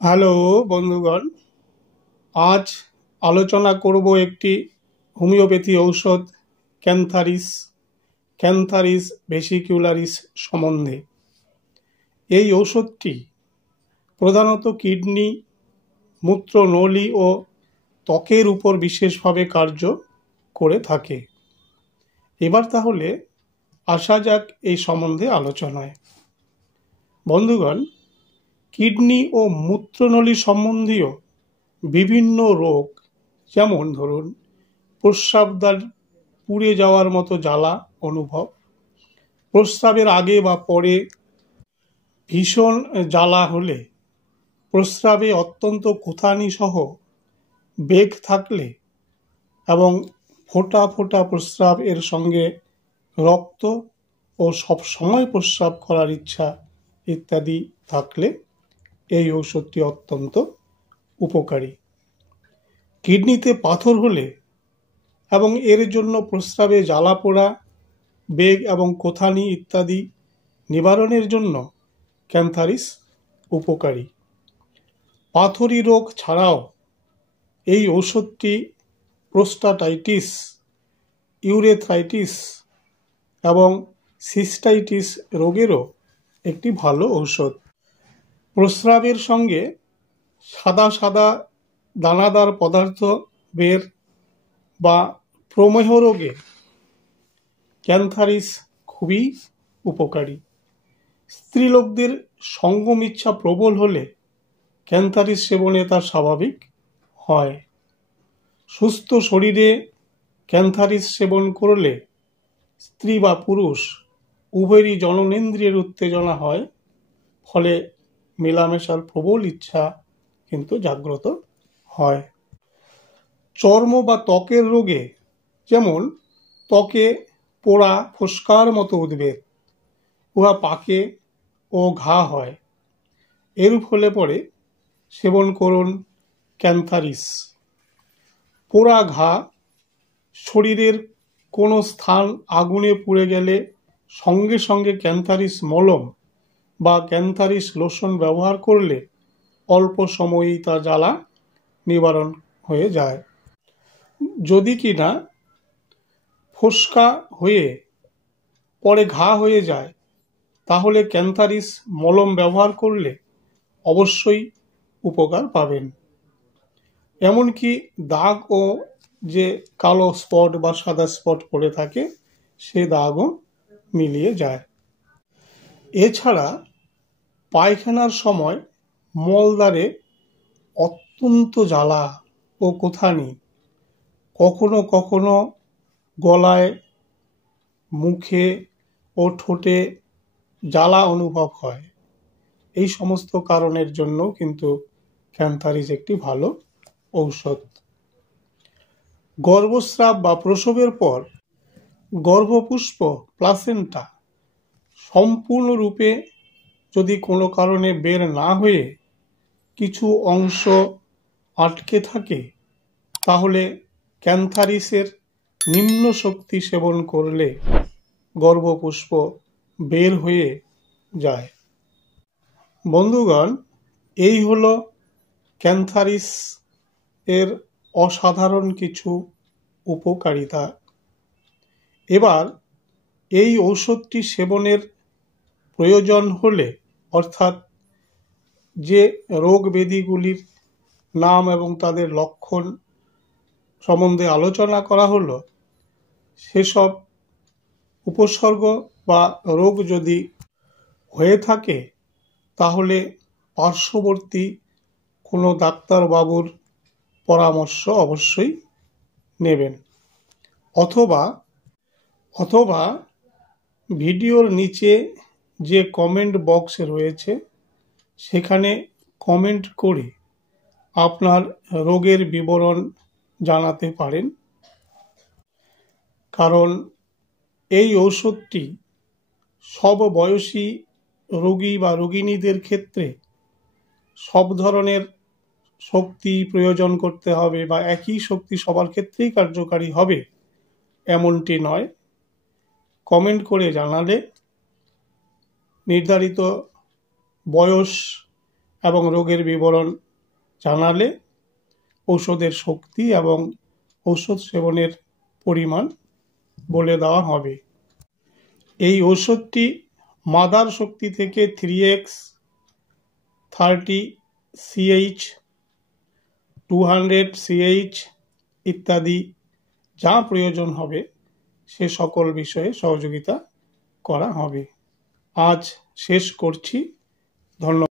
Hello বন্ধুগণ, আজ আলোচনা করব একটি হোমিওপ্যাথি ঔষধ ক্যান্থারিস ক্যান্থারিস ভেসিকুলারিস সম্বন্ধে। এই ঔষধটি প্রধানত কিডনি, মূত্রনলী ও ত্বকের উপর বিশেষভাবে কার্য করে থাকে। এবার তাহলে আসা যাক এই সম্বন্ধে আলোচনায়। বন্ধুগণ, কিডনি ও মূত্রনলী সম্বন্ধীয় বিভিন্ন রোগ, যেমন ধরুন প্রস্রাবদ্বার পুড়ে যাওয়ার মতো জ্বালা অনুভব, প্রস্রাবের আগে বা পরে ভীষণ জ্বালা হলে, প্রস্রাবে অত্যন্ত কোঁথানি সহ বেগ থাকলে এবং ফোঁটা ফোঁটা প্রস্রাব এর সঙ্গে রক্ত ও সব সময় প্রস্রাব করার ইচ্ছা ইত্যাদি থাকলে এই ঔষধটি অত্যন্ত উপকারী। কিডনিতে পাথর হলে এবং এর জন্য প্রস্রাবে জ্বালা পোড়া, বেগ এবং কোঁথানি ইত্যাদি নিবারণের জন্য ক্যান্থারিস উপকারী। পাথরি রোগ ছাড়াও এই ঔষধটি প্রোস্টাটাইটিস, ইউরেথ্রাইটিস এবং সিস্টাইটিস রোগেরও একটি ভালো ঔষধ। প্রস্রাবের সঙ্গে সাদা সাদা দানাদার পদার্থ বের বা প্রমেহ রোগে ক্যান্থারিস খুবই উপকারী। স্ত্রীলোকদের সঙ্গম ইচ্ছা প্রবল হলে ক্যান্থারিস সেবনে তা স্বাভাবিক হয়। সুস্থ শরীরে ক্যান্থারিস সেবন করলে স্ত্রী বা পুরুষ উভয়েরই জননেন্দ্রিয়ের উত্তেজনা হয়, ফলে মেলামেশার প্রবল ইচ্ছা কিন্তু জাগ্রত হয়। চর্ম বা ত্বকের রোগে, যেমন ত্বকে পোড়া ফোস্কার মতো উদ্বেগ, উহা পাকে ও ঘা হয়, এরূপ হলে পরে সেবন করুন ক্যান্থারিস। পোড়া ঘা, শরীরের কোনো স্থান আগুনে পুড়ে গেলে সঙ্গে সঙ্গে ক্যান্থারিস মলম বা ক্যান্থারিস লোশন ব্যবহার করলে অল্প সময়েই তা জ্বালা নিবারণ হয়ে যায়। যদি কিনা ফোস্কা হয়ে পরে ঘা হয়ে যায়, তাহলে ক্যান্থারিস মলম ব্যবহার করলে অবশ্যই উপকার পাবেন। এমনকি দাগ ও যে কালো স্পট বা সাদা স্পট পড়ে থাকে, সে দাগও মিলিয়ে যায়। এছাড়া পায়খানার সময় মলদ্বারে অত্যন্ত জ্বালা ও কোঁথানি, কখনো কখনো গলায়, মুখে ও ঠোঁটে জ্বালা অনুভব হয়, এই সমস্ত কারণের জন্য কিন্তু ক্যান্থারিস একটি ভালো ঔষধ। গর্ভস্রাব বা প্রসবের পর গর্ভপুষ্প প্লাসেন্টা সম্পূর্ণরূপে যদি কোনো কারণে বের না হয়ে কিছু অংশ আটকে থাকে, তাহলে ক্যান্থারিসের নিম্ন শক্তি সেবন করলে গর্ভপুষ্প বের হয়ে যায়। বন্ধুগণ, এই হলো ক্যান্থারিস এর অসাধারণ কিছু উপকারিতা। এবার এই ঔষধটি সেবনের প্রয়োজন হলে, অর্থাৎ যে রোগ ব্যাধিগুলির নাম এবং তাদের লক্ষণ সম্বন্ধে আলোচনা করা হলো, সেসব উপসর্গ বা রোগ যদি হয়ে থাকে, তাহলে পার্শ্ববর্তী কোনো ডাক্তারবাবুর পরামর্শ অবশ্যই নেবেন। অথবা ভিডিওর নিচে যে কমেন্ট বক্স রয়েছে, সেখানে কমেন্ট করে আপনার রোগের বিবরণ জানাতে পারেন। কারণ এই ঔষধটি সব বয়সী রোগী বা রোগিণীদের ক্ষেত্রে সব ধরনের শক্তি প্রয়োজন করতে হবে বা একই শক্তি সবার ক্ষেত্রেই কার্যকারী হবে এমনটি নয়। কমেন্ট করে জানালে নির্ধারিত বয়স এবং রোগের বিবরণ জানালে ঔষধের শক্তি এবং ঔষধ সেবনের পরিমাণ বলে দেওয়া হবে। এই ঔষধটি মাদার শক্তি থেকে 3x 30 CH 200 CH ইত্যাদি যা প্রয়োজন হবে সে সকল বিষয়ে সহযোগিতা করা হবে। আজ শেষ করছি। ধন্যবাদ।